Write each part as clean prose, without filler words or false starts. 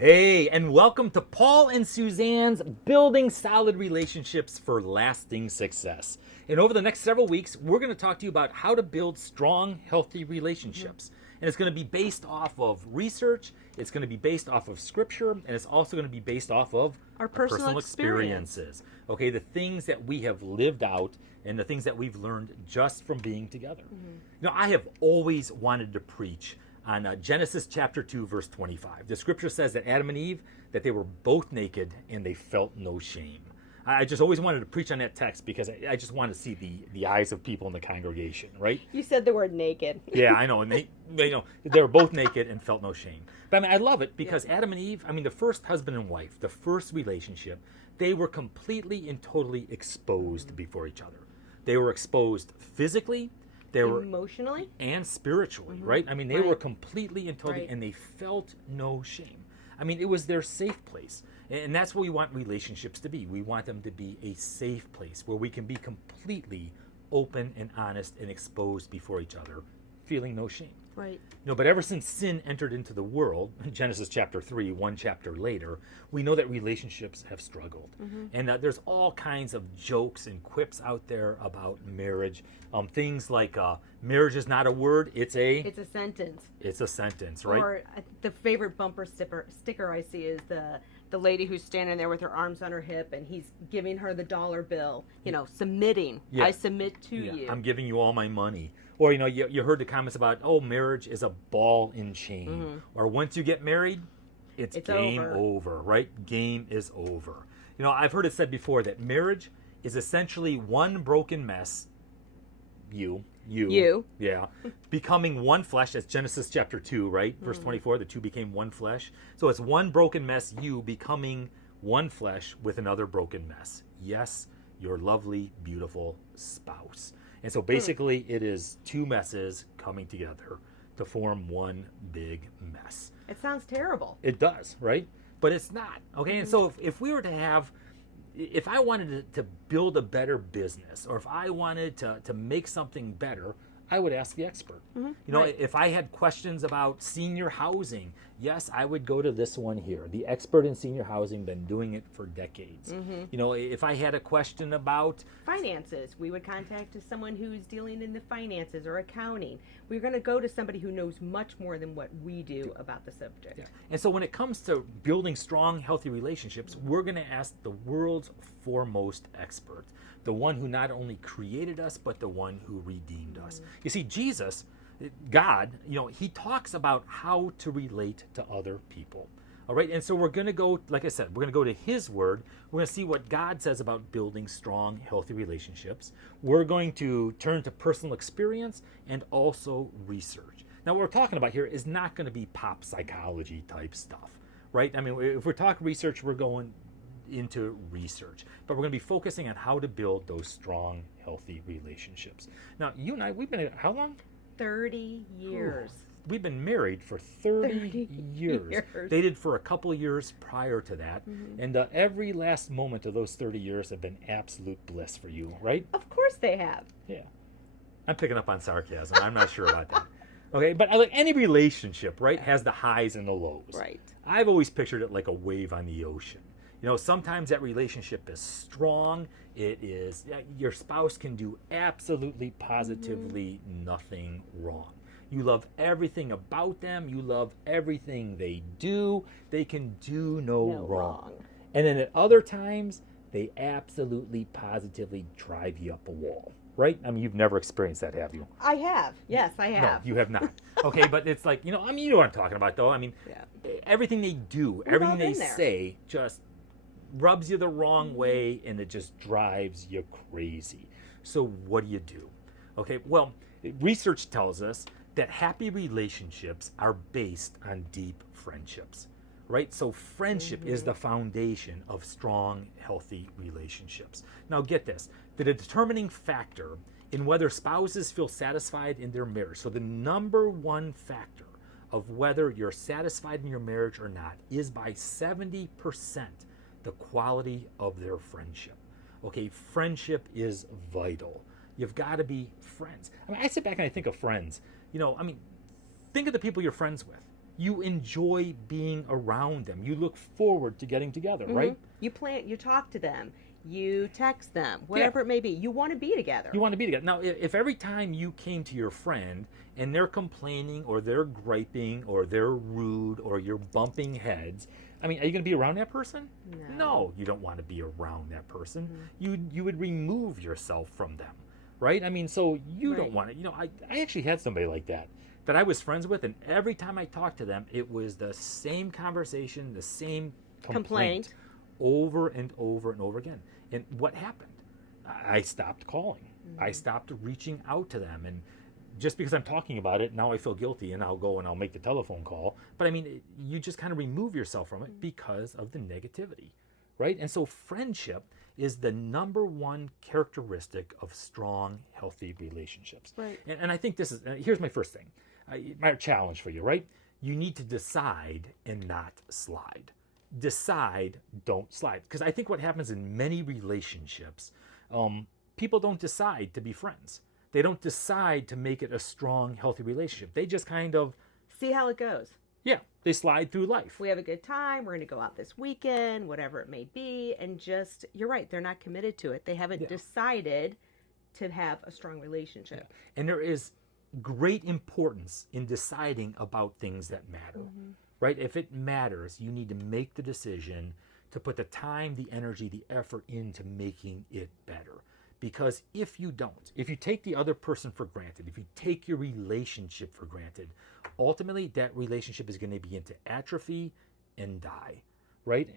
Hey, and welcome to Paul and Suzanne's Building Solid Relationships for Lasting Success. And over the next several weeks, we're going to talk to you about how to build strong, healthy relationships. And it's going to be based off of research, it's going to be based off of scripture, and it's also going to be based off of our personal experiences. Okay, the things that we have lived out and the things that we've learned just from being together. I have always wanted to preach on Genesis chapter 2, verse 25. The scripture says that Adam and Eve, that they were both naked and they felt no shame. I just always wanted to preach on that text because I just want to see the eyes of people in the congregation, right? You said the word naked. Yeah, I know. And they were both naked and felt no shame. But I love it because Adam and Eve, the first husband and wife, the first relationship, they were completely and totally exposed before each other. They were exposed physically, they were emotionally and spiritually, right? They were completely and totally, Right. and they felt no shame. It was their safe place. And that's what we want relationships to be. We want them to be a safe place where we can be completely open and honest and exposed before each other, feeling no shame. Right. But ever since sin entered into the world, Genesis chapter 3, one chapter later, we know that relationships have struggled. And there's all kinds of jokes and quips out there about marriage. Things like marriage is not a word, it's a sentence. It's a sentence, right? Or the favorite bumper sticker I see is the lady who's standing there with her arms on her hip and he's giving her the dollar bill, submitting. Yeah. I submit to you. I'm giving you all my money. Or, you heard the comments about, marriage is a ball and chain. Or once you get married, it's game over, right? Game is over. I've heard it said before that marriage is essentially one broken mess, you, yeah, becoming one flesh. That's Genesis chapter 2, right? Verse 24, the two became one flesh. So it's one broken mess, you becoming one flesh with another broken mess. Yes, your lovely, beautiful spouse. And so basically it is two messes coming together to form one big mess. It sounds terrible. It does, right? But it's not, okay? And so if we were to have, if I wanted to build a better business, or if I wanted to make something better, I would ask the expert. Right. If I had questions about senior housing, yes, I would go to this one here. The expert in senior housing, been doing it for decades. If I had a question about Finances, we would contact someone who's dealing in the finances or accounting. We're going to go to somebody who knows much more than what we do about the subject. Yeah. And so when it comes to building strong, healthy relationships, we're going to ask the world's foremost expert, the one who not only created us, but the one who redeemed us. You see, Jesus, God, he talks about how to relate to other people. All right, and so we're going to go, like I said, we're going to go to his word. We're going to see what God says about building strong, healthy relationships. We're going to turn to personal experience and also research. Now, what we're talking about here is not going to be pop psychology type stuff, right? If we're talking research, we're going into research, but we're going to be focusing on how to build those strong, healthy relationships. Now, you and I, we've been, how long? 30 years. We've been married for 30 years. Dated for a couple of years prior to that. And every last moment of those 30 years have been absolute bliss for you, right? Of course they have. Yeah. I'm picking up on sarcasm. I'm not sure about that. Okay, but like any relationship, right, has the highs and the lows. Right. I've always pictured it like a wave on the ocean. Sometimes that relationship is strong. It is, your spouse can do absolutely, positively nothing wrong. You love everything about them. You love everything they do. They can do no wrong. And then at other times, they absolutely, positively drive you up a wall, right? You've never experienced that, have you? I have. Yes, I have. No, you have not. Okay, but it's like, you know what I'm talking about, though. Everything they do, everything they say just rubs you the wrong way, and it just drives you crazy. So what do? Okay, well, research tells us that happy relationships are based on deep friendships, right? So friendship is the foundation of strong, healthy relationships. Now get this, the determining factor in whether spouses feel satisfied in their marriage, so the number one factor of whether you're satisfied in your marriage or not is by 70% the quality of their friendship. Okay, friendship is vital. You've got to be friends. I sit back and I think of friends. Think of the people you're friends with. you enjoy being around them. You look forward to getting together, right? You plan, you talk to them, you text them, whatever it may be. You want to be together. You want to be together. Now, if every time you came to your friend and they're complaining or they're griping or they're rude or you're bumping heads, I mean, are you going to be around that person? No, you don't want to be around that person. You would remove yourself from them, right? I mean, so you don't want to, I actually had somebody like that I was friends with, and every time I talked to them, it was the same conversation, the same complaint over and over and over again. And what happened? I stopped calling. I stopped reaching out to them. And just because I'm talking about it, now I feel guilty and I'll go and I'll make the telephone call. But I mean, you just kind of remove yourself from it because of the negativity, right? And so friendship is the number one characteristic of strong, healthy relationships. Right. And I think this is, here's my first thing. My challenge for you, right? You need to decide and not slide. Decide, don't slide. Because I think what happens in many relationships, people don't decide to be friends. They don't decide to make it a strong, healthy relationship. They just kind of see how it goes. Yeah, they slide through life. We have a good time. We're going to go out this weekend, whatever it may be. And just, you're right, they're not committed to it. They haven't decided to have a strong relationship. And there is great importance in deciding about things that matter, right? If it matters, you need to make the decision to put the time, the energy, the effort into making it better. Because if you don't, if you take the other person for granted, if you take your relationship for granted, ultimately that relationship is going to begin to atrophy and die, right?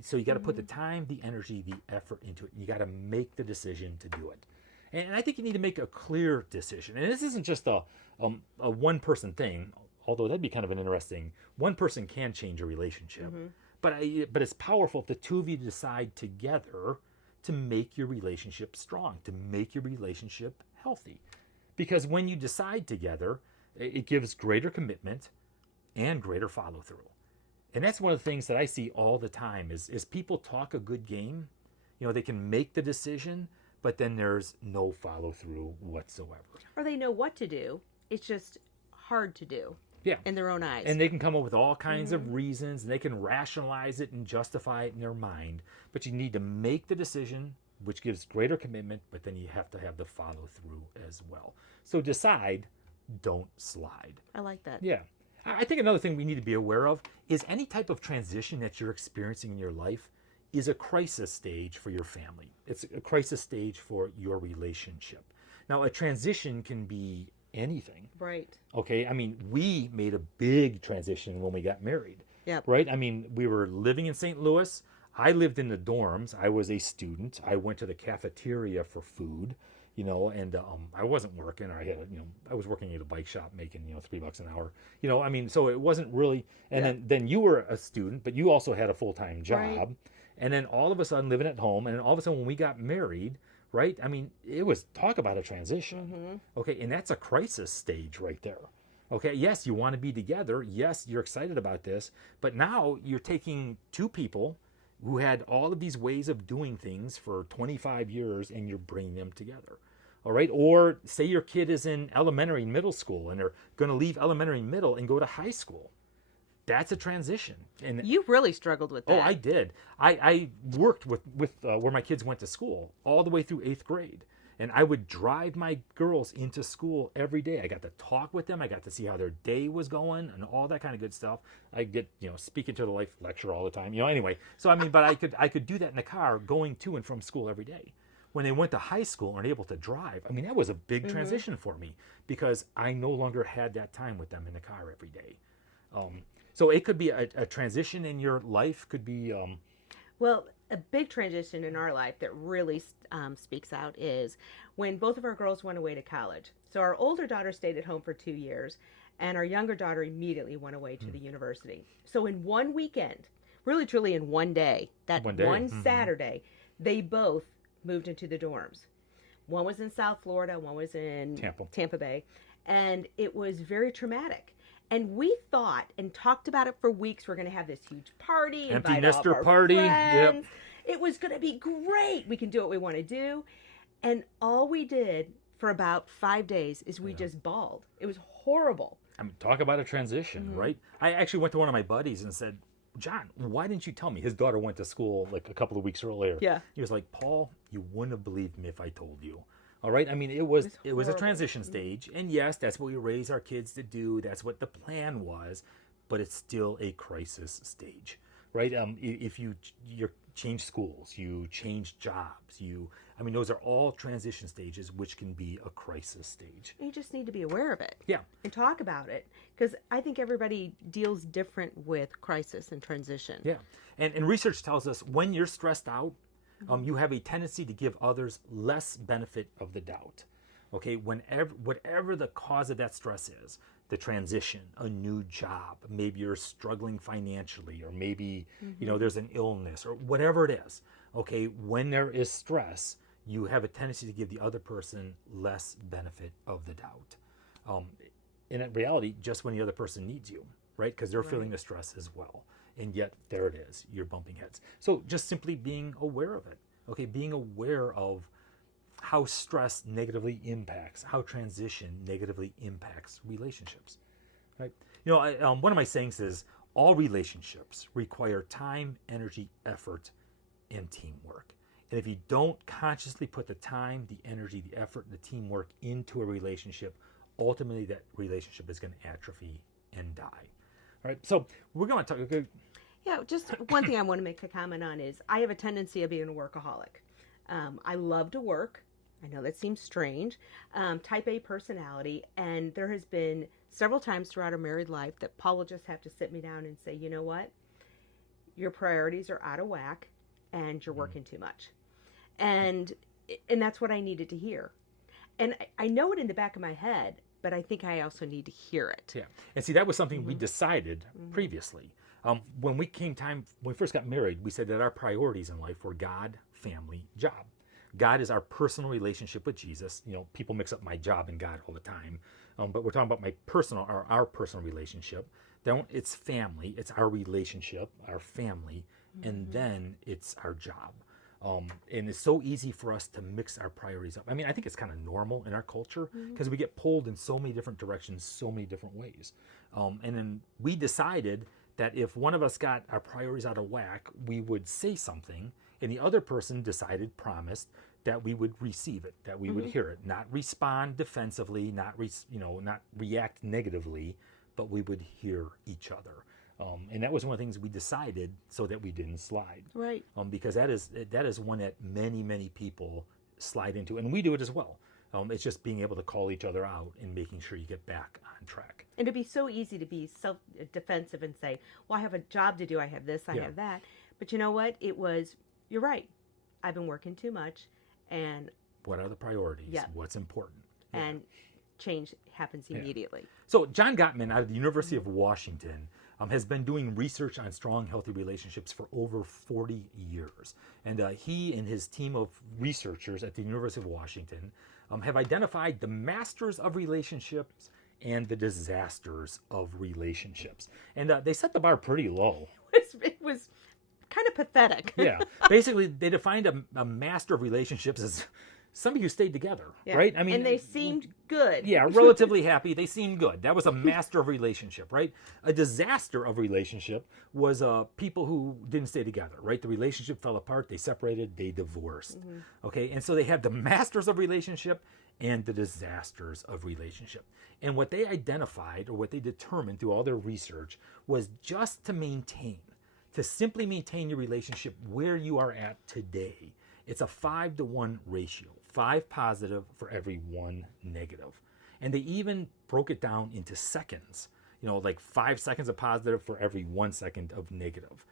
So you got to put the time, the energy, the effort into it. You got to make the decision to do it. And I think you need to make a clear decision. And this isn't just a one-person thing, although that'd be kind of an interesting. One person can change a relationship, but it's powerful if the two of you decide together to make your relationship strong, to make your relationship healthy. Because when you decide together, it gives greater commitment and greater follow-through. And that's one of the things that I see all the time is people talk a good game. They can make the decision, but then there's no follow-through whatsoever. Or they know what to do. It's just hard to do. Yeah. In their own eyes. And they can come up with all kinds of reasons, and they can rationalize it and justify it in their mind. But you need to make the decision, which gives greater commitment, but then you have to have the follow-through as well. So decide, don't slide. I like that. Yeah. I think another thing we need to be aware of is any type of transition that you're experiencing in your life is a crisis stage for your family. It's a crisis stage for your relationship. Now, a transition can be anything. Right. Okay. I mean, we made a big transition when we got married. Yeah. Right. I mean, we were living in St. Louis. I lived in the dorms. I was a student. I went to the cafeteria for food, and I wasn't working. Or I was working at a bike shop making, $3 an hour. I mean, so it wasn't really. And then you were a student, but you also had a full-time job. Right. And then all of a sudden living at home. And then all of a sudden when we got married, right? I mean, it was talk about a transition. Okay. And that's a crisis stage right there. Okay. Yes, you want to be together. Yes, you're excited about this. But now you're taking two people who had all of these ways of doing things for 25 years and you're bringing them together. All right. Or say your kid is in elementary and middle school and they're going to leave elementary and middle and go to high school. That's a transition. And you really struggled with that. Oh, I did. I worked with where my kids went to school all the way through 8th grade. And I would drive my girls into school every day. I got to talk with them. I got to see how their day was going and all that kind of good stuff. I get, speaking to the life lecture all the time, anyway. So, I mean, but I could do that in the car going to and from school every day. When they went to high school and were able to drive, I mean, that was a big transition for me because I no longer had that time with them in the car every day. So it could be a transition in your life, could be... Well, a big transition in our life that really speaks out is when both of our girls went away to college. So our older daughter stayed at home for 2 years, and our younger daughter immediately went away to the university. So in one weekend, really truly in one day, one Saturday, they both moved into the dorms. One was in South Florida, one was in Tampa Bay, and it was very traumatic. And we thought and talked about it for weeks. We're going to have this huge party. Empty nester party. Yep. It was going to be great. We can do what we want to do. And all we did for about 5 days is we just bawled. It was horrible. I mean, talk about a transition, right? I actually went to one of my buddies and said, John, why didn't you tell me? His daughter went to school like a couple of weeks earlier. Yeah. He was like, Paul, you wouldn't have believed me if I told you. All right. I mean, it was a transition stage. And yes, that's what we raise our kids to do. That's what the plan was. But it's still a crisis stage, right? If you change schools, you change jobs, those are all transition stages, which can be a crisis stage. You just need to be aware of it. Yeah. And talk about it. Because I think everybody deals different with crisis and transition. Yeah. And research tells us when you're stressed out, you have a tendency to give others less benefit of the doubt. Okay, whatever the cause of that stress is, the transition, a new job, maybe you're struggling financially, or maybe there's an illness, or whatever it is. Okay, when there is stress, you have a tendency to give the other person less benefit of the doubt. In reality, just when the other person needs you, right? Because they're feeling the stress as well. And yet, there it is, you're bumping heads. So just simply being aware of it, okay? Being aware of how stress negatively impacts, how transition negatively impacts relationships, right? One of my sayings is, all relationships require time, energy, effort, and teamwork. And if you don't consciously put the time, the energy, the effort, and the teamwork into a relationship, ultimately that relationship is going to atrophy and die. All right, so we're going to talk. Okay. Yeah, just one thing I want to make a comment on is I have a tendency of being a workaholic. I love to work. I know that seems strange. Type A personality, and there has been several times throughout our married life that Paul will just have to sit me down and say, you know what? Your priorities are out of whack, and you're working too much. And that's what I needed to hear. And I know it in the back of my head, but I think I also need to hear it. Yeah. And see, that was something we decided previously. When we first got married, we said that our priorities in life were God, family, job. God is our personal relationship with Jesus. People mix up my job and God all the time. But we're talking about our personal relationship. Then it's family. It's our relationship, our family. And then it's our job. And it's so easy for us to mix our priorities up. I mean, I think it's kind of normal in our culture because we get pulled in so many different directions, so many different ways. And then we decided that if one of us got our priorities out of whack, we would say something, and the other person promised that we would receive it, that we would hear it, not respond defensively, not react negatively, but we would hear each other. And that was one of the things we decided so that we didn't slide. Right. Because that is one that many, many people slide into, and we do it as well. It's just being able to call each other out and making sure you get back on track. And it'd be so easy to be self-defensive and say, well, I have a job to do, I have this, I have that. But you know what? You're right. I've been working too much, and... What are the priorities? Yeah. What's important? And change happens immediately. Yeah. So John Gottman out of the University of Washington has been doing research on strong, healthy relationships for over 40 years. And he and his team of researchers at the University of Washington have identified the masters of relationships and the disasters of relationships. And they set the bar pretty low. It was kind of pathetic. Yeah. Basically, they defined a master of relationships as somebody who stayed together, right? I mean, and they seemed good. Yeah, relatively happy. They seemed good. That was a master of relationship, right? A disaster of relationship was people who didn't stay together, right? The relationship fell apart. They separated. They divorced. Okay, and so they have the masters of relationship and the disasters of relationship. And what they identified, or what they determined through all their research, was just to simply maintain your relationship where you are at today. It's a 5-to-1 ratio, 5 positive for every 1 negative. And they even broke it down into seconds, like 5 seconds of positive for every 1 second of negative,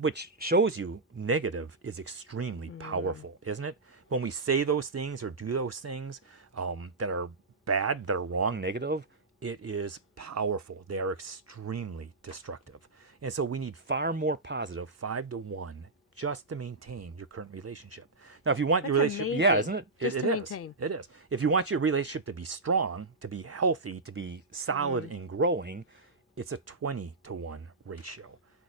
which shows you negative is extremely powerful, isn't it? When we say those things or do those things that are bad, that are wrong, negative, it is powerful. They are extremely destructive. And so we need far more positive, 5-to-1, just to maintain your current relationship. Now, if you want your relationship, amazing. Isn't it? Just it to is. maintain. It is. If you want your relationship to be strong, to be healthy, to be solid and growing, it's a 20-to-1 ratio.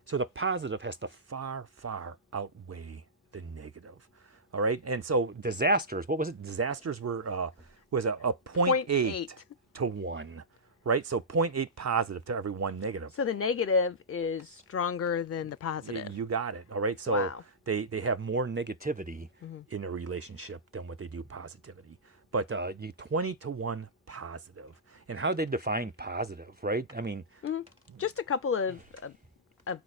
So the positive has to far, far outweigh the negative. All right. And so disasters. What was it? Disasters was a 0.8 to 1 right? So 0.8 positive to every 1 negative. So the negative is stronger than the positive. You got it. All right. So wow. they have more negativity in a relationship than what they do positivity. But you 20 to 1 positive. And how they define positive, right? I mean, just a couple of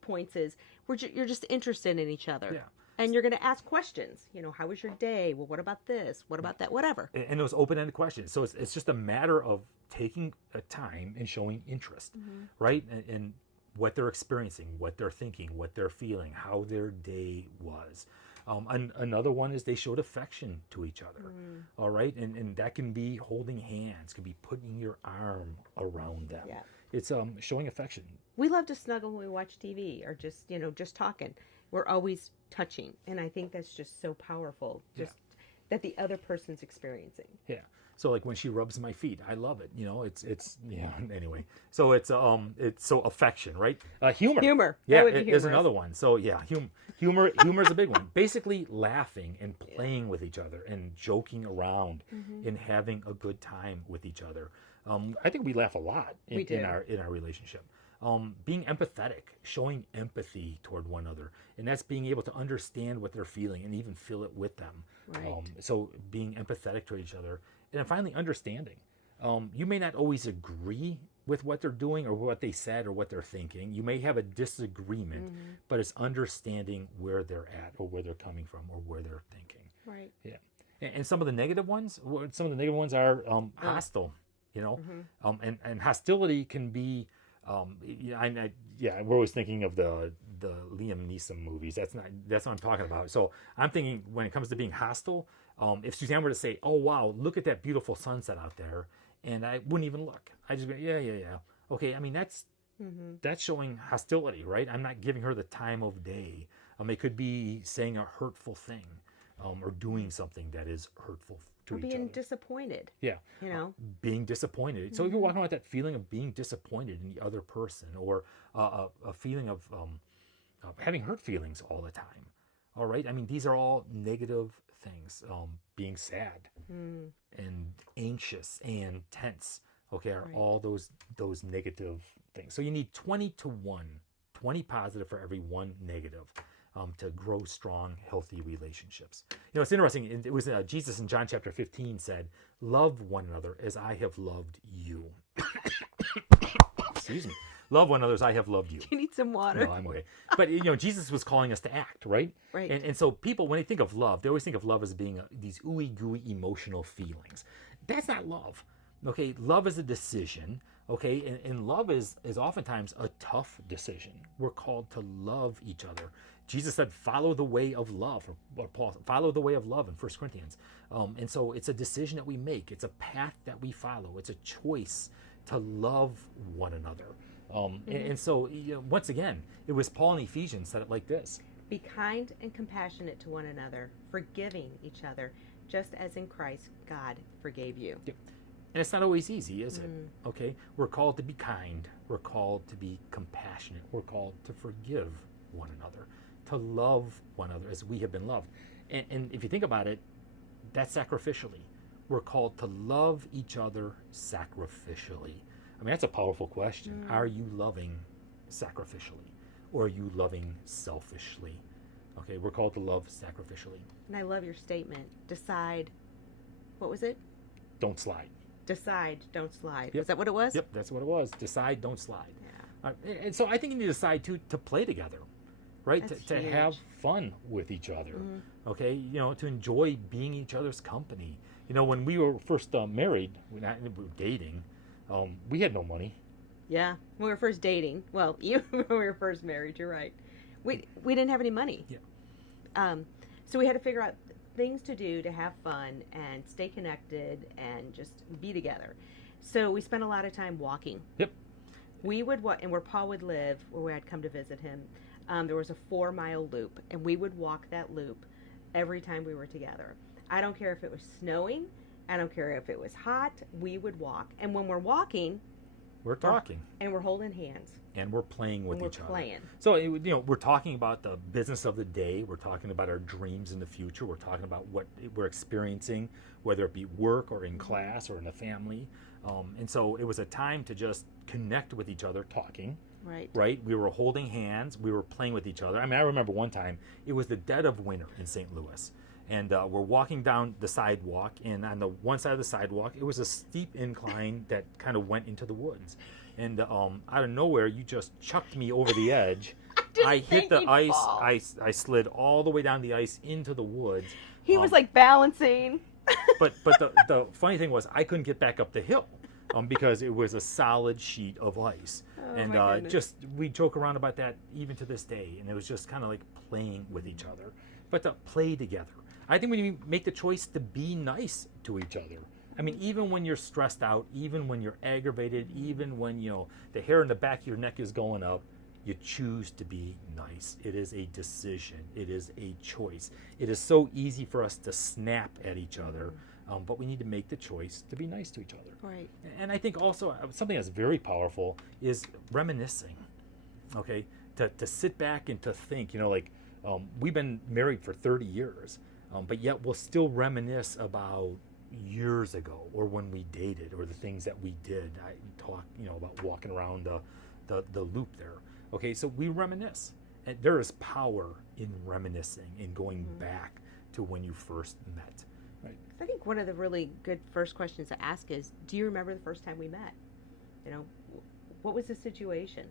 points is you're just interested in each other. Yeah. And you're going to ask questions. How was your day? Well, what about this? What about that? Whatever. And those open-ended questions. So it's just a matter of taking a time and showing interest, right? And what they're experiencing, what they're thinking, what they're feeling, how their day was. Another one is they showed affection to each other, all right? And that can be holding hands, can be putting your arm around them. Yeah. It's showing affection. We love to snuggle when we watch TV or just talking. We're always touching, and I think that's just so powerful, that the other person's experiencing. Yeah. So like when she rubs my feet, I love it. It's anyway. So it's so affection, right? Humor. Yeah, is another one. So yeah, humor is a big one. Basically laughing and playing with each other and joking around and having a good time with each other. I think we laugh a lot in our relationship. Being empathetic, showing empathy toward one another, and that's being able to understand what they're feeling and even feel it with them. Right. So being empathetic to each other, and then finally understanding. You may not always agree with what they're doing or what they said or what they're thinking. You may have a disagreement, but it's understanding where they're at or where they're coming from or where they're thinking. Right. Yeah. And some of the negative ones are hostile. And hostility can be. We're always thinking of the Liam Neeson movies. That's what I'm talking about. So I'm thinking when it comes to being hostile, if Suzanne were to say, "Oh wow, look at that beautiful sunset out there," and I wouldn't even look, I just go, yeah. Okay, I mean that's showing hostility, right? I'm not giving her the time of day. It could be saying a hurtful thing, or doing something that is hurtful to each other. Being disappointed. Yeah. Being disappointed. So if you're walking around with that feeling of being disappointed in the other person, or a feeling of having hurt feelings all the time, all right? I mean, these are all negative things. Being sad and anxious and tense, okay, are all those negative things. So you need 20 to 1, 20 positive for every 1 negative. To grow strong, healthy relationships. It's interesting. It was Jesus in John chapter 15 said, "Love one another as I have loved you." Excuse me. Love one another as I have loved you. You need some water. No, I'm okay. But Jesus was calling us to act, right? Right. And so people, when they think of love, they always think of love as being these ooey gooey emotional feelings. That's not love. Okay, love is a decision. Okay, and love is oftentimes a tough decision. We're called to love each other. Jesus said, "Follow the way of love," or Paul, "Follow the way of love" in 1 Corinthians. And so it's a decision that we make. It's a path that we follow. It's a choice to love one another. And so once again, it was Paul in Ephesians said it like this: "Be kind and compassionate to one another, forgiving each other, just as in Christ God forgave you." Yep. And it's not always easy, is it? Okay, we're called to be kind. We're called to be compassionate. We're called to forgive one another, to love one another as we have been loved. And if you think about it, that's sacrificially. We're called to love each other sacrificially. I mean, that's a powerful question. Are you loving sacrificially, or are you loving selfishly? Okay, we're called to love sacrificially. And I love your statement. Decide. What was it? Don't slide. Decide, don't slide. Yep. Is that what it was? Yep, that's what it was. Decide, don't slide. Yeah. And so I think you need to decide to play together, right? To have fun with each other, okay? To enjoy being each other's company. When we were first married, we were dating, we had no money. Yeah, when we were first dating. Well, even when we were first married, you're right. We didn't have any money. Yeah. So we had to figure out things to do to have fun and stay connected and just be together. So we spent a lot of time walking. Yep. We would and where Paul would live, where I'd come to visit him, there was a 4-mile loop, and we would walk that loop every time we were together. I don't care if it was snowing. I don't care if it was hot. We would walk, and when we're walking, we're talking, and we're holding hands. And we're playing with each other. Playing. So, we're talking about the business of the day. We're talking about our dreams in the future. We're talking about what we're experiencing, whether it be work or in class or in the family. And so it was a time to just connect with each other, talking. Right. Right? We were holding hands. We were playing with each other. I mean, I remember one time, it was the dead of winter in St. Louis. And we're walking down the sidewalk. And on the one side of the sidewalk, it was a steep incline that kind of went into the woods. And out of nowhere, you just chucked me over the edge. I hit the ice. I slid all the way down the ice into the woods. He was like balancing. But the funny thing was, I couldn't get back up the hill. Because it was a solid sheet of ice. Oh, And just, we joke around about that even to this day. And it was just kind of like playing with each other. But to play together. I think when you make the choice to be nice to each other. I mean, even when you're stressed out, even when you're aggravated, even when, the hair in the back of your neck is going up, you choose to be nice. It is a decision. It is a choice. It is so easy for us to snap at each other. But we need to make the choice to be nice to each other. Right. And I think also something that's very powerful is reminiscing. Okay, to sit back and to think. We've been married for 30 years, but yet we'll still reminisce about years ago, or when we dated, or the things that we did. I talk, about walking around the loop there. Okay, so we reminisce, and there is power in reminiscing and going back to when you first met. Right. I think one of the really good first questions to ask is, do you remember the first time we met? What was the situation?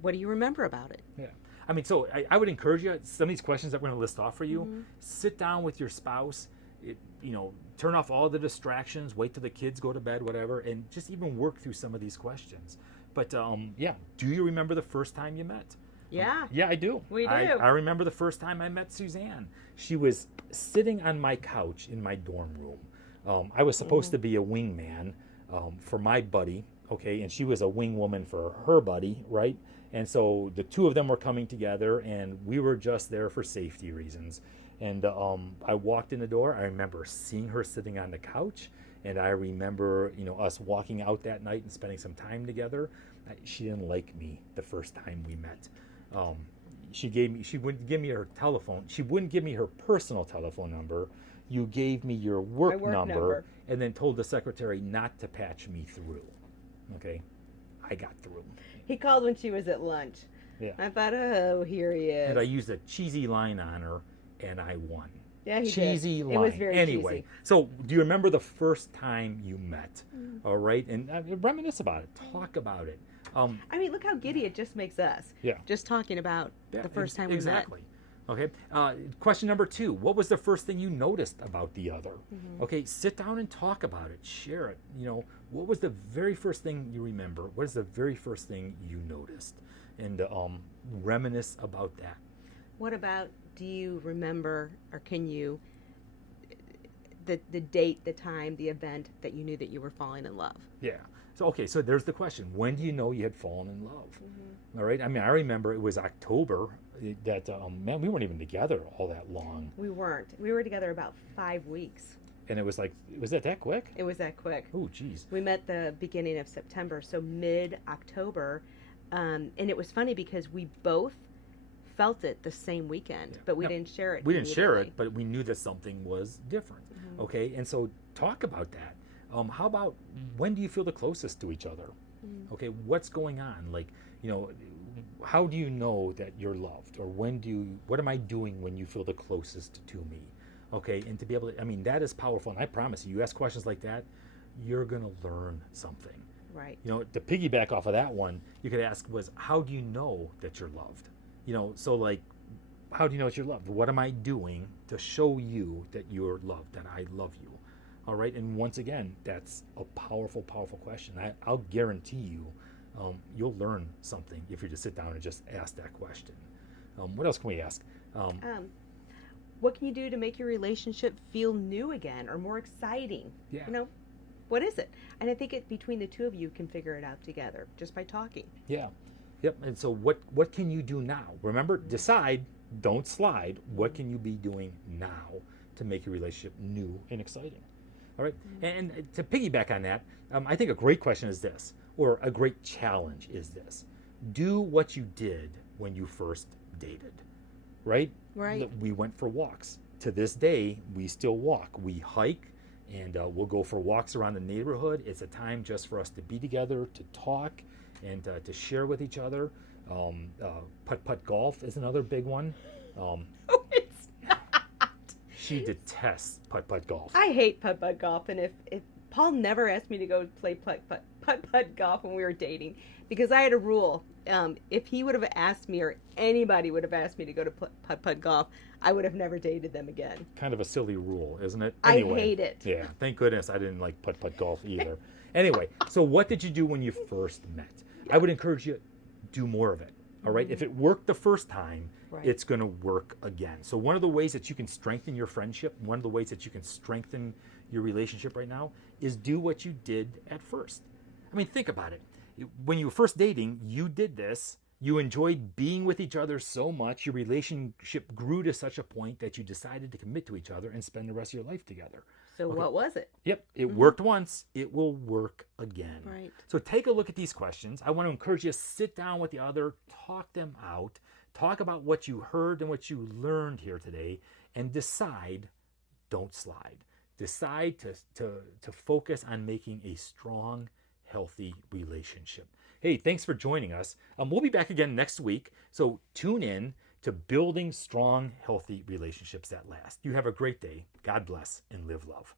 What do you remember about it? Yeah. I mean, so I would encourage you, some of these questions that we're going to list off for you, sit down with your spouse, turn off all the distractions, wait till the kids go to bed, whatever, and just even work through some of these questions. But do you remember the first time you met? Yeah. Yeah, I do. We do. I remember the first time I met Suzanne. She was sitting on my couch in my dorm room. I was supposed to be a wingman for my buddy, okay, and she was a wing woman for her buddy, right? And so the two of them were coming together, and we were just there for safety reasons. And I walked in the door. I remember seeing her sitting on the couch, and I remember, us walking out that night and spending some time together. She didn't like me the first time we met. She wouldn't give me her telephone. She wouldn't give me her personal telephone number. You gave me your work number, and then told the secretary not to patch me through. Okay, I got through. He called when she was at lunch. Yeah. I thought, oh, here he is. And I used a cheesy line on her, and I won. Yeah, he cheesy did. line. It was very anyway, cheesy. So do you remember the first time you met? All right, and reminisce about it. Talk about it. I mean, look how giddy it just makes us. Yeah. Just talking about the first time we met. Exactly. Okay. Question number 2. What was the first thing you noticed about the other? Okay. Sit down and talk about it. Share it. What was the very first thing you remember? What is the very first thing you noticed? And reminisce about that. What about, do you remember, or can you, the date, the time, the event that you knew that you were falling in love? Yeah. So there's the question. When do you know you had fallen in love? All right. I mean, I remember it was October that, man, we weren't even together all that long. We weren't. We were together about 5 weeks. And it was like, was it that quick? It was that quick. Oh, geez. We met the beginning of September, so mid-October. And it was funny because we both felt it the same weekend, but we didn't share it. We didn't share it, but we knew that something was different. Okay. And so talk about that. How about, when do you feel the closest to each other? Okay, what's going on? Like, how do you know that you're loved? Or what am I doing when you feel the closest to me? Okay, and to be able to, that is powerful. And I promise you ask questions like that, you're going to learn something. Right. To piggyback off of that one, you could ask how do you know that you're loved? So like, how do you know that you're loved? What am I doing to show you that you're loved, that I love you? All right, and once again, that's a powerful, powerful question. I'll guarantee you, you'll learn something if you just sit down and just ask that question. What else can we ask? What can you do to make your relationship feel new again or more exciting? Yeah. What is it? And I think between the two of you can figure it out together just by talking. Yeah. Yep. And so what can you do now? Remember, decide, don't slide. What can you be doing now to make your relationship new and exciting? All right. And to piggyback on that, I think a great question is this, or a great challenge is this. Do what you did when you first dated, right? Right. We went for walks. To this day, we still walk. We hike, and we'll go for walks around the neighborhood. It's a time just for us to be together, to talk, and to share with each other. Putt-putt golf is another big one. No, it's not. She detests putt-putt golf. I hate putt-putt golf, and if Paul never asked me to go play putt-putt golf when we were dating, because I had a rule. If he would have asked me, or anybody would have asked me to go to putt-putt golf, I would have never dated them again. Kind of a silly rule, isn't it? Anyway, I hate it. Yeah, thank goodness I didn't like putt-putt golf either. Anyway, so what did you do when you first met? I would encourage you, do more of it. All right. If it worked the first time, it's going to work again. So one of the ways that you can strengthen your friendship, one of the ways that you can strengthen your relationship right now, is do what you did at first. I mean, think about it. When you were first dating, you did this. You enjoyed being with each other so much. Your relationship grew to such a point that you decided to commit to each other and spend the rest of your life together. So what was it? Yep. It worked once. It will work again. Right. So take a look at these questions. I want to encourage you to sit down with the other, talk them out, talk about what you heard and what you learned here today, and decide, don't slide. Decide to focus on making a strong, healthy relationship. Hey, thanks for joining us. We'll be back again next week. So tune in to building strong, healthy relationships that last. You have a great day. God bless and live love.